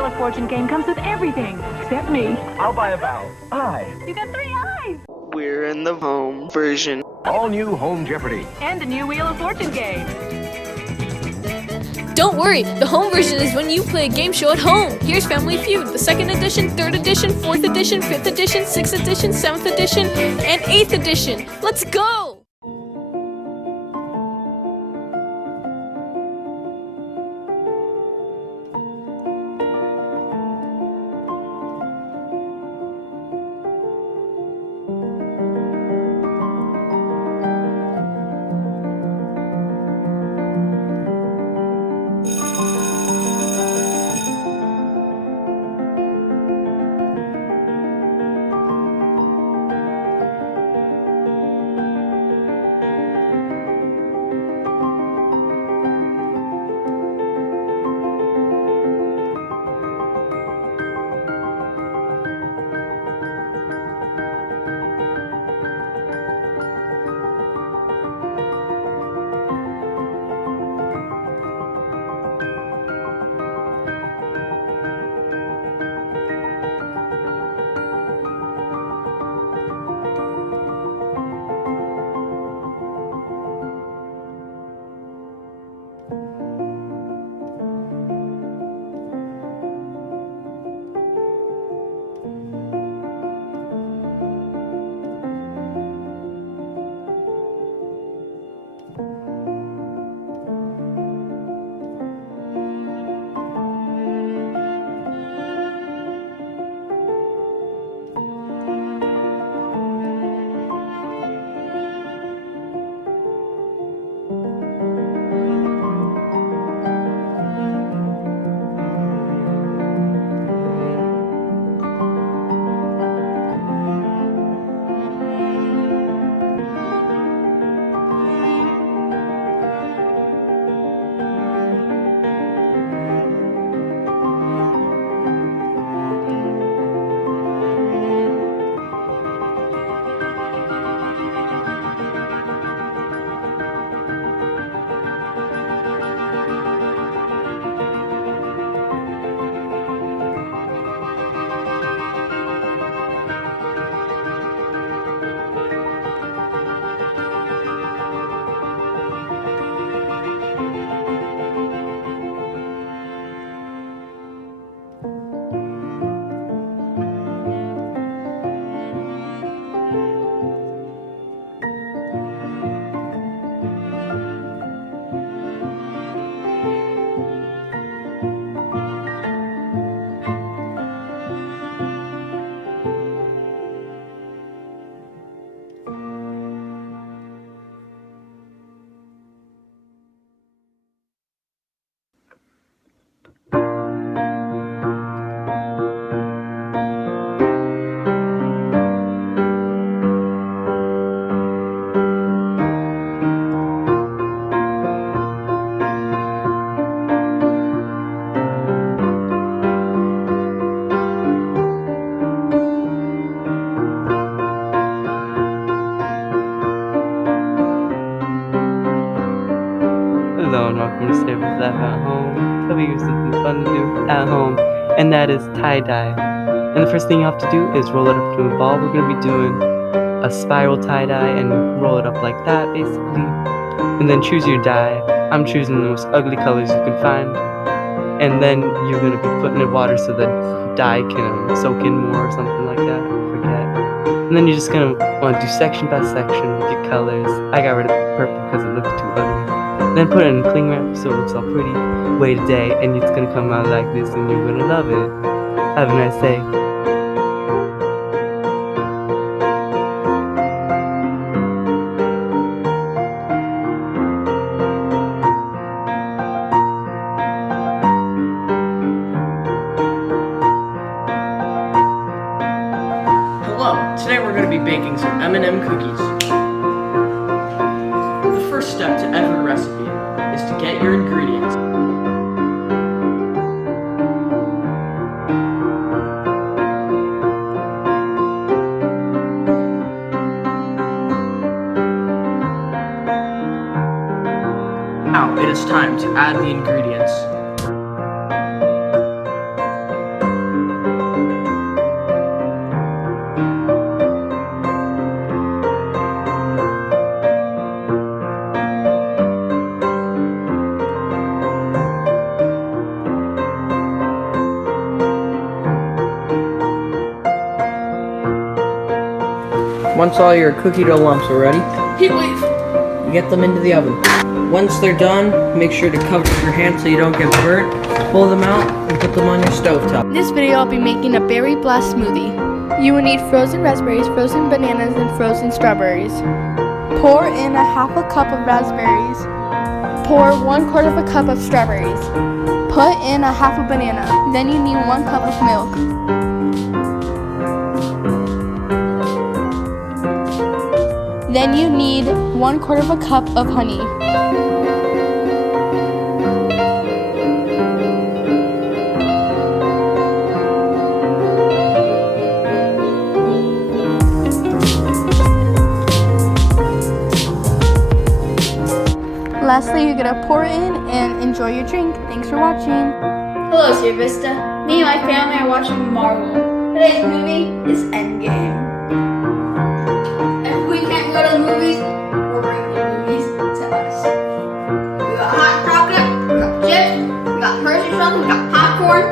Wheel of Fortune game comes with everything, except me. I'll buy a vowel. I. You got 3 eyes! We're in the home version. All new Home Jeopardy. And a new Wheel of Fortune game. Don't worry, the home version is when you play a game show at home. Here's Family Feud, the 2nd edition, 3rd edition, 4th edition, 5th edition, 6th edition, 7th edition, and 8th edition. Let's go! Hello and welcome to Sierra Vista Life at home. Tell you something fun to do at home, and that is tie-dye. And the first thing you have to do is roll it up to a ball. We're going to be doing a spiral tie-dye and roll it up like that, basically. And then choose your dye. I'm choosing the most ugly colors you can find. And then you're going to be putting it in water so the dye can soak in more or something like that. I forget. And then you're just going to want to do section by section with your colors. I got rid of purple because it looked too ugly. Then put it in cling wrap so it looks all pretty. Wait a day and it's gonna come out like this and you're gonna love it. Have a nice day. Hello, today we're going to be baking some M&M cookies. The first step to every recipe is to get your ingredients. Now it is time to add the ingredients. Once all your cookie dough lumps are ready, Heat wave. you get them into the oven. Once they're done, make sure to cover your hands so you don't get burnt. Pull them out and put them on your stovetop. In this video, I'll be making a berry blast smoothie. You will need frozen raspberries, frozen bananas, and frozen strawberries. Pour in a half a cup of raspberries. Pour 1/4 of a cup of strawberries. Put in a half a banana. Then you need 1 cup of milk. Then you need 1/4 of a cup of honey. Lastly, you're gonna pour it in and enjoy your drink. Thanks for watching. Hello, Sierra Vista. Me and my family are watching Marvel. Today's movie is Endgame. If we can't go to the movies, we're bringing the movies to us. We got hot chocolate, we got chips, we got Hershey chocolate, we got popcorn.